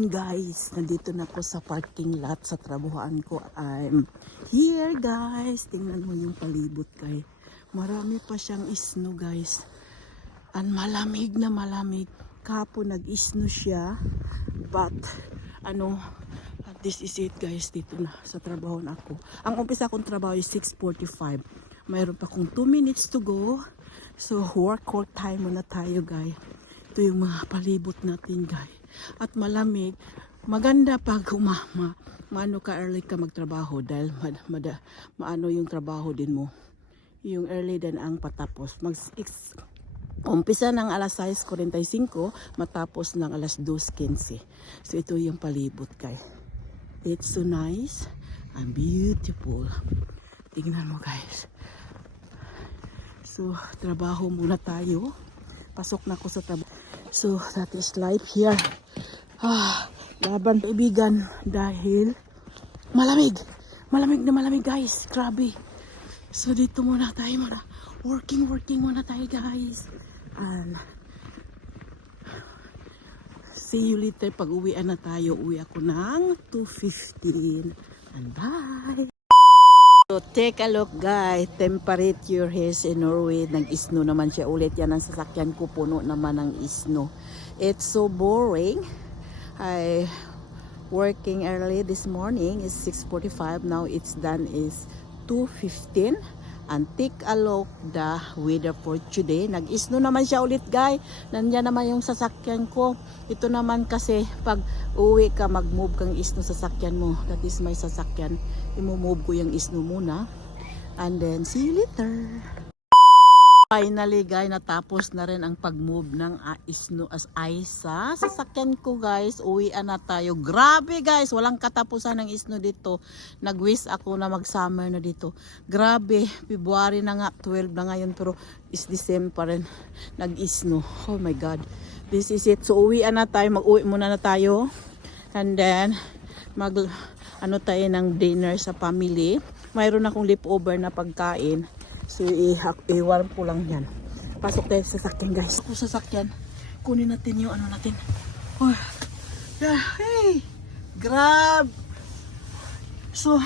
Ayun guys, nandito na ako sa parking lot sa trabahoan ko. I'm here guys. Tingnan mo yung palibot kay. Marami pa siyang isno guys. Ang malamig na malamig. Kahapon nag-isno siya. But this is it guys. Dito na sa trabahoan ako. Ang umpisa kong trabaho is 6:45. Mayroon pa akong 2 minutes to go. So work time muna tayo guys. Ito yung mga palibot natin guys. At malamig, maganda pag maano ka early ka magtrabaho dahil maano yung trabaho din mo. Yung early din ang patapos. Umpisa ng alas 6:45, matapos ng alas 2:15. So ito yung palibot guys. It's so nice and beautiful. Tingnan mo guys. So trabaho muna tayo. Pasok na ako sa trabaho. So that is life here. Laban kaibigan dahil malamig. Malamig na malamig guys. Grabe. So dito muna tayo muna. Working muna tayo guys. And see you later pag uwian na tayo. Uwi ako ng 2:15. And bye. So take a look guys, temperature here in Norway, nag-isno naman siya ulit. Yan ang sasakyan ko, puno naman ng isno. It's so boring. I working early this morning is 6:45, now it's done is 2:15. And take a look the weather for today. Nag-isno naman siya ulit guys. Nandiyan naman yung sasakyan ko. Ito naman kasi pag uwi ka, mag-move kang isno sa sasakyan mo. That is my sasakyan. I-move ko yung isno muna. And then see you later. Finally guys, natapos na rin ang pag-move ng isno as sa sasakyan ko guys. Uwian na tayo. Grabe guys, walang katapusan ng isno dito. Nag-wish ako na mag-summer na dito. Grabe, February na nga, 12 na ngayon pero is the same pa rin. Nag-isno. Oh my God. This is it. So uwian na tayo, mag-uwi muna na tayo. And then tayo ng dinner sa family. Mayroon akong leftover na pagkain. So, i-warm ko lang yan. Pasok tayo sa sasakyan, guys. Ako sa sasakyan. Kunin natin yung ano natin. Oh, yeah, hey! Grab! So,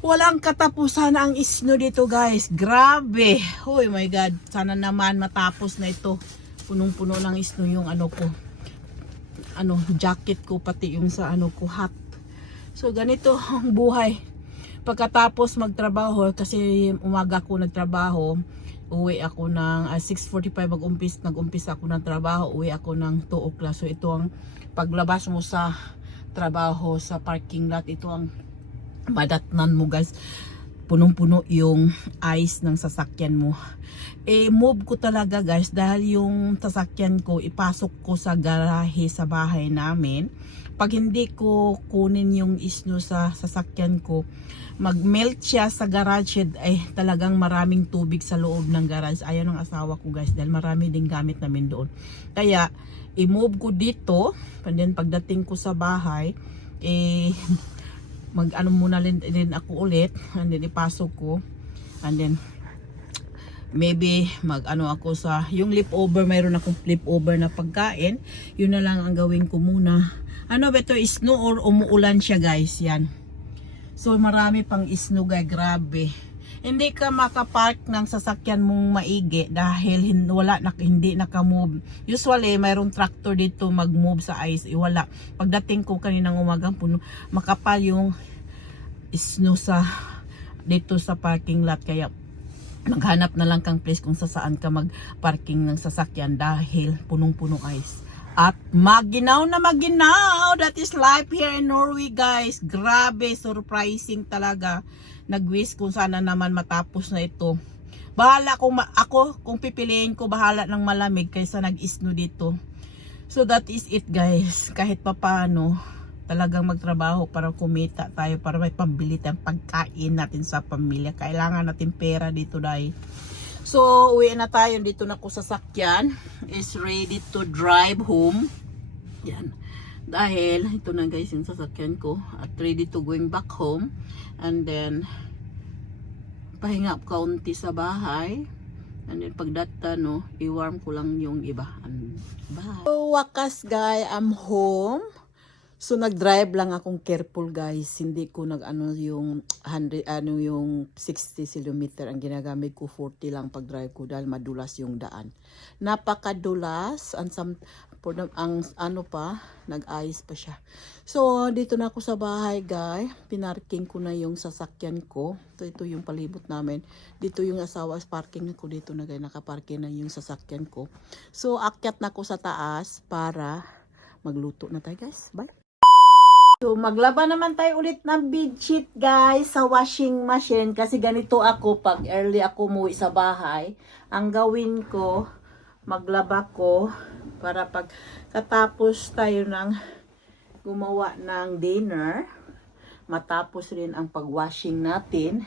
walang katapusan ang isno dito, guys. Grabe! Oh my God. Sana naman matapos na ito. Punong-puno ng isno yung ano ko. Jacket ko, pati yung sa ko, hat. So, ganito ang buhay. Pagkatapos magtrabaho, kasi umaga ako nagtrabaho, uwi ako ng 6:45 nag-umpisa ako ng trabaho, uwi ako ng 2 o'clock. So ito ang paglabas mo sa trabaho sa parking lot, ito ang madatnan mo guys. Punong-puno yung ice ng sasakyan mo. Move ko talaga guys dahil yung sasakyan ko ipasok ko sa garahe sa bahay namin. Pag hindi ko kunin yung isno sa sasakyan ko, mag-melt siya sa garage shed, talagang maraming tubig sa loob ng garage. Ayaw ng asawa ko guys dahil marami din gamit namin doon. Kaya i-move ko dito, and then pagdating ko sa bahay, muna din ako ulit, and then ipasok ko, and then maybe ako sa yung leftover, mayroon akong leftover na pagkain, yun na lang ang gawin ko muna. Ito isno or umuulan siya guys, yan. So marami pang isno guys, grabe. Hindi ka makapark ng sasakyan mong maigi dahil hindi naka-move. Usually mayroong tractor dito mag-move sa ice, wala. Pagdating ko kaninang umagang puno, makapal yung isno dito sa parking lot, kaya maghanap na lang kang place kung saan ka mag-parking ng sasakyan dahil punong-puno ice. At maginaw na maginaw. That is life here in Norway guys. Grabe, surprising talaga. Nag-wish kung sana naman matapos na ito. Bahala kung pipiliin ko, bahala ng malamig kaysa nag-isno dito. So that is it guys. Kahit papaano, talagang magtrabaho para kumita tayo, para may pambili tayong pagkain natin sa pamilya. Kailangan natin pera dito dahil. So, uwi na tayo. Dito na ko sasakyan. Is ready to drive home. Yan. Dahil, ito na guys yung sasakyan ko. At ready to going back home. And then, pahinga kaunti sa bahay. And then pag data, no, i-warm ko lang yung iba. And bye. So, wakas guys, I'm home. So nag-drive lang akong careful guys. Hindi ko nag-ano yung 100 yung 60 km ang ginagamit ko, 40 lang pag-drive ko dahil madulas yung daan. Napakadulas ang ano pa, nag-ayos pa siya. So dito na ako sa bahay guys. Pinarking ko na yung sasakyan ko. Ito yung palibot namin. Dito yung asawa parking ko dito na guys, nakaparking na yung sasakyan ko. So akyat na ako sa taas para magluto na tayo guys. Bye. So, maglaba naman tayo ulit ng bedsheet guys sa washing machine kasi ganito ako pag early ako umuwi sa bahay. Ang gawin ko, maglaba ko para pag katapos tayo ng gumawa ng dinner, matapos rin ang pag-washing natin,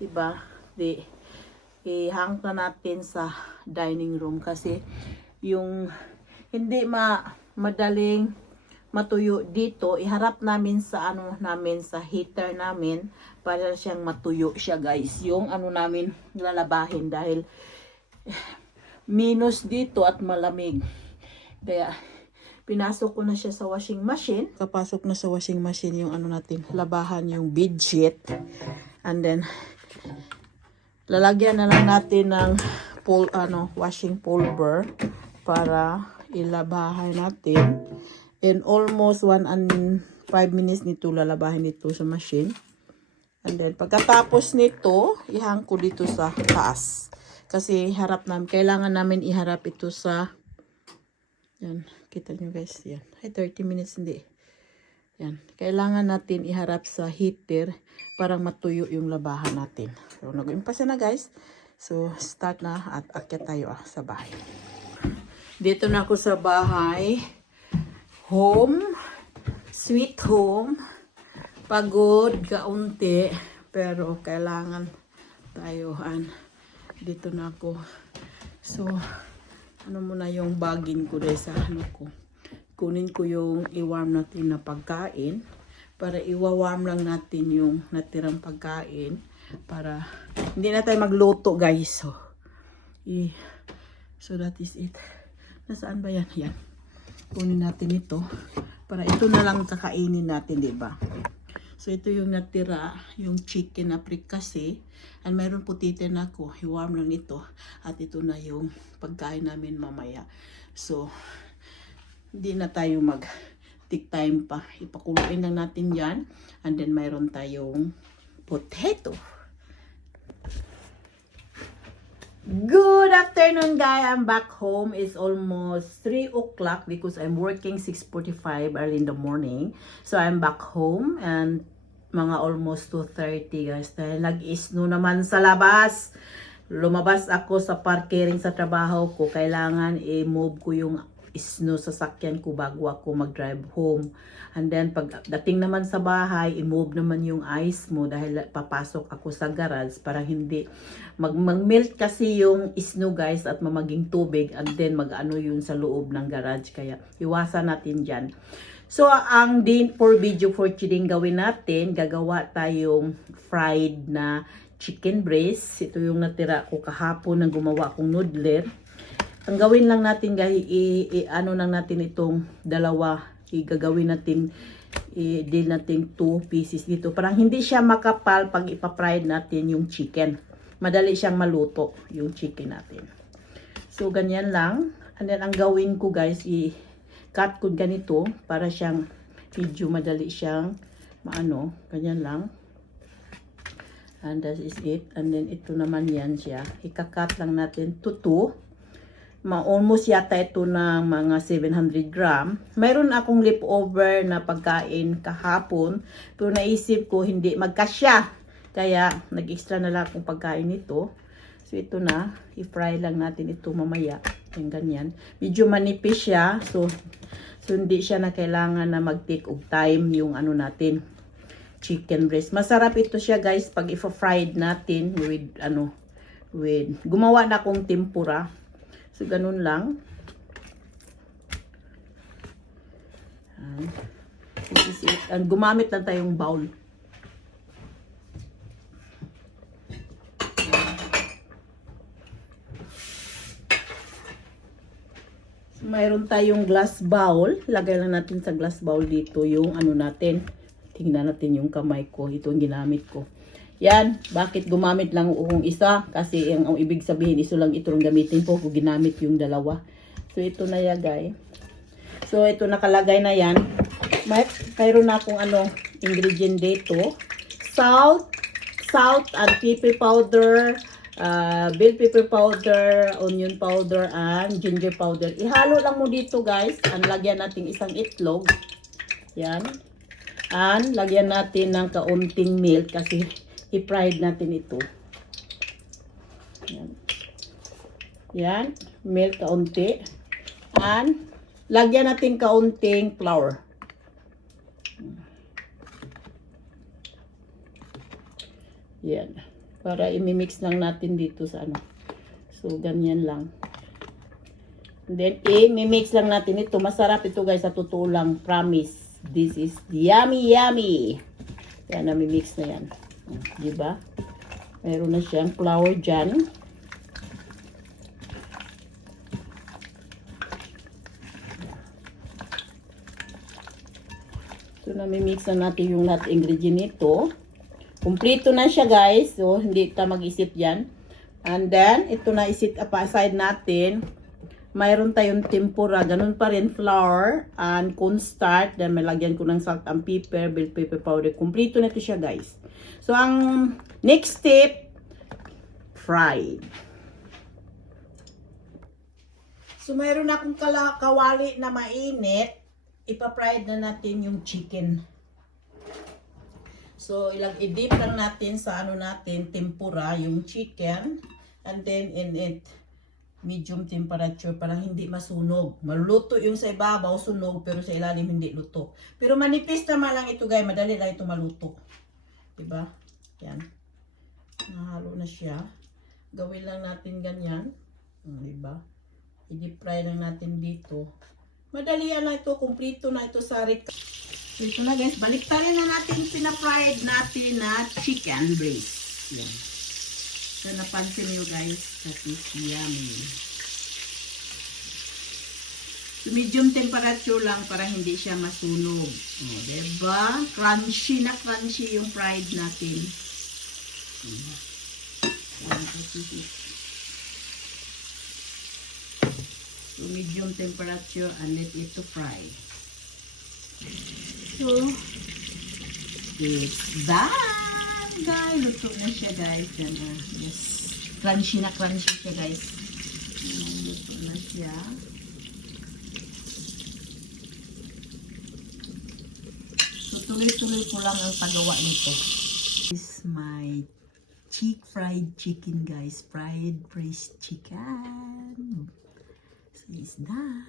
diba? I-hang na natin sa dining room kasi yung hindi madaling matuyo dito, iharap namin sa sa heater namin para siyang matuyo siya guys. Yung namin lalabahin dahil minus dito at malamig. Kaya pinasok ko na siya sa washing machine. Kapasok na sa washing machine yung natin, labahan yung bedsheet. And then lalagyan na lang natin ng washing pulver para ilabahan natin. And almost 1 and 5 minutes nito lalabahin dito sa machine. And then pagkatapos nito, ihang ko dito sa taas. Kasi kailangan namin iharap ito sa, yan, kita nyo guys, yan. Ay, 30 minutes hindi. Yan, kailangan natin iharap sa heater para matuyo yung labahan natin. So, nag-umpisa na guys. So, start na at akyat tayo sa bahay. Dito na ako sa bahay. Home, sweet home, pagod, kaunti, pero kailangan tayohan. Dito na ako. So, muna yung bagin ko dahil sa ko. Kunin ko yung i-warm natin na pagkain para i-warm lang natin yung natirang pagkain para hindi na tayo magluto guys. So that is it. Nasaan ba yan? Yan. Kunin natin ito para ito na lang kakainin natin, di ba? So ito yung natira, yung chicken na fricase, and mayroon putite na ako, i-warm lang ito at ito na yung pagkain namin mamaya. So hindi na tayo take time pa, ipakuluin lang natin yan, and then mayroon tayong potato. Good afternoon guys, I'm back home. It's almost 3 o'clock because I'm working 6:45 early in the morning. So I'm back home and mga almost 2:30 guys. Dahil nag-snow naman sa labas. Lumabas ako sa parkering sa trabaho ko. Kailangan i-move ko yung snow sa sakyan ko bago ako mag-drive home. And then pag dating naman sa bahay, i-move naman yung ice mo dahil papasok ako sa garage para hindi mag-melt kasi yung snow guys at mamaging tubig, and then mag-ano yun sa loob ng garage, kaya iwasan natin dyan. So ang for video for today gawin natin, gagawa tayong fried na chicken breast. Ito yung natira ko kahapon nang gumawa akong noodler. Ang gawin lang natin guys, ano lang natin itong dalawa, gagawin natin, deal natin 2 pieces dito. Parang hindi siya makapal pag ipa-fried natin yung chicken. Madali siyang maluto yung chicken natin. So ganyan lang. And then ang gawin ko guys, i-cut ko ganito para siyang medyo madali siyang ganyan lang. And that is it. And then ito naman yan siya. Ika-cut lang natin to 2. Almost yata ito ng mga 700 gram. Mayroon akong leftover na pagkain kahapon, pero naisip ko hindi magkasya. Kaya nag-extra na lang akong pagkain nito. So ito na, i-fry lang natin ito mamaya. Yung ganyan. Medyo manipis siya, so hindi siya na kailangan na mag-take of time yung natin, chicken breast. Masarap ito siya guys pag i-fried natin with gumawa na akong tempura. So, ganun lang. This is it. And gumamit lang tayong bowl. mayroon tayong glass bowl. Lagay lang natin sa glass bowl dito yung ano natin. Tingnan natin yung kamay ko. Ito ang ginamit ko. Yan. Bakit gumamit lang yung isa? Kasi ang ibig sabihin, iso lang ito ang gamitin ko kung ginamit yung dalawa. So, ito na yan, guys. So, ito nakalagay na yan. Mayroon na akong ingredient dito. Salt and pepper powder, bell pepper powder, onion powder, and ginger powder. Ihalo lang mo dito, guys. And lagyan natin isang itlog. Yan. And lagyan natin ng kaunting milk kasi i-fried natin ito. Yan. Yan. Milk kaunti. And lagyan natin kaunting flour. Yan. Para imimix lang natin dito sa So, ganyan lang. And then, imimix lang natin ito. Masarap ito, guys. Sa totoo lang. Promise. This is yummy, yummy. Yan, namimix na yan. Diba? Meron na siyang flour dyan. So, namimix na natin yung lahat ingredient nito. Kumplito na siya, guys. So, hindi ta mag-isip yan. And then, ito na isit aside natin. Mayroon tayong tempura. Ganun pa rin, flour and cornstarch. Then, may lagyan ko ng salt and pepper, bell pepper powder. Kumplito na ito siya, guys. So, ang next step, fried. So, mayroon akong kawali na mainit. Ipa-fried na natin yung chicken. So, i-dip lang natin sa tempura, yung chicken. And then, in it, medium temperature para hindi masunog. Maluto yung sa ibabaw, sunog, pero sa ilalim hindi luto. Pero manipis naman lang ito, guys. Madali lang ito maluto. Diba? Yan. Nahalo na siya. Gawin lang natin ganyan. Diba? I-deep fry lang natin dito. Madali lang ito. Kumplito na ito sa So, ito na, guys. Baliktarin na natin pina-fried natin na chicken breast. Yan. So, napansin nyo, guys. That is yummy. So, medium temperature lang para hindi siya masunog. O, diba? Crunchy na crunchy yung fried natin. So, medium temperature and let it to fry. So, it's done, guys. Luto na siya, guys. Yan, yes. Crunchy na crunchy siya, guys. Luto na siya. So, tuloy-tuloy ko lang ang paggawa nito. This is my fried chicken, guys. Fried braised chicken. So, it's done.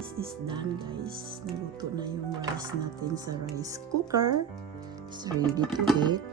This is done, guys. Naluto na yung rice natin sa rice cooker. It's ready to eat.